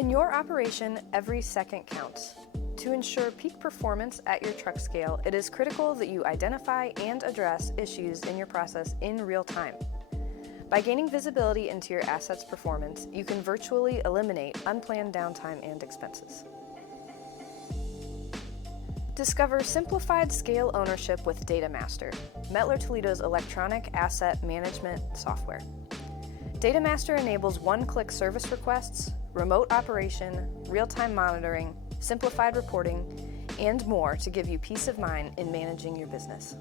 In your operation, every second counts. To ensure peak performance at your truck scale, it is critical that you identify and address issues in your process in real time. By gaining visibility into your asset's performance, you can virtually eliminate unplanned downtime and expenses. Discover simplified scale ownership with DataMaster, METTLER Toledo's electronic asset management software. DataMaster enables one-click service requests, remote operation, real-time monitoring, simplified reporting, and more to give you peace of mind in managing your business.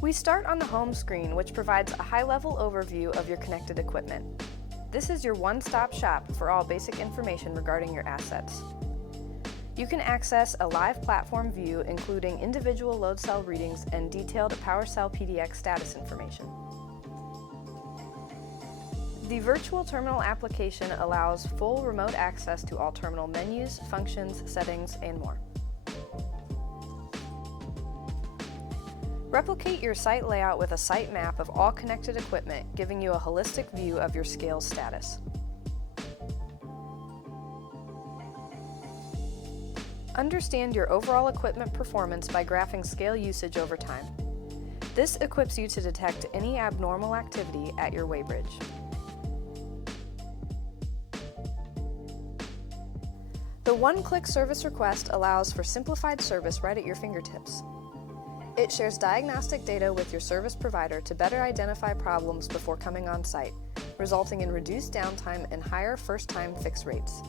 We start on the home screen, which provides a high-level overview of your connected equipment. This is your one-stop shop for all basic information regarding your assets. You can access a live platform view including individual load cell readings and detailed PowerCell PDX status information. The virtual terminal application allows full remote access to all terminal menus, functions, settings, and more. Replicate your site layout with a site map of all connected equipment, giving you a holistic view of your scale status. Understand your overall equipment performance by graphing scale usage over time. This equips you to detect any abnormal activity at your weighbridge. The one-click service request allows for simplified service right at your fingertips. It shares diagnostic data with your service provider to better identify problems before coming on site, resulting in reduced downtime and higher first-time fix rates.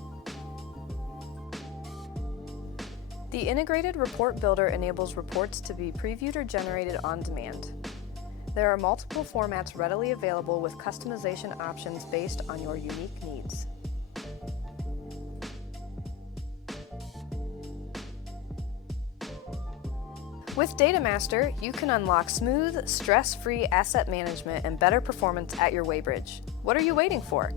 The integrated report builder enables reports to be previewed or generated on demand. There are multiple formats readily available with customization options based on your unique needs. With DataMaster, you can unlock smooth, stress-free asset management and better performance at your weighbridge. What are you waiting for?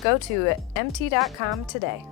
Go to mt.com today.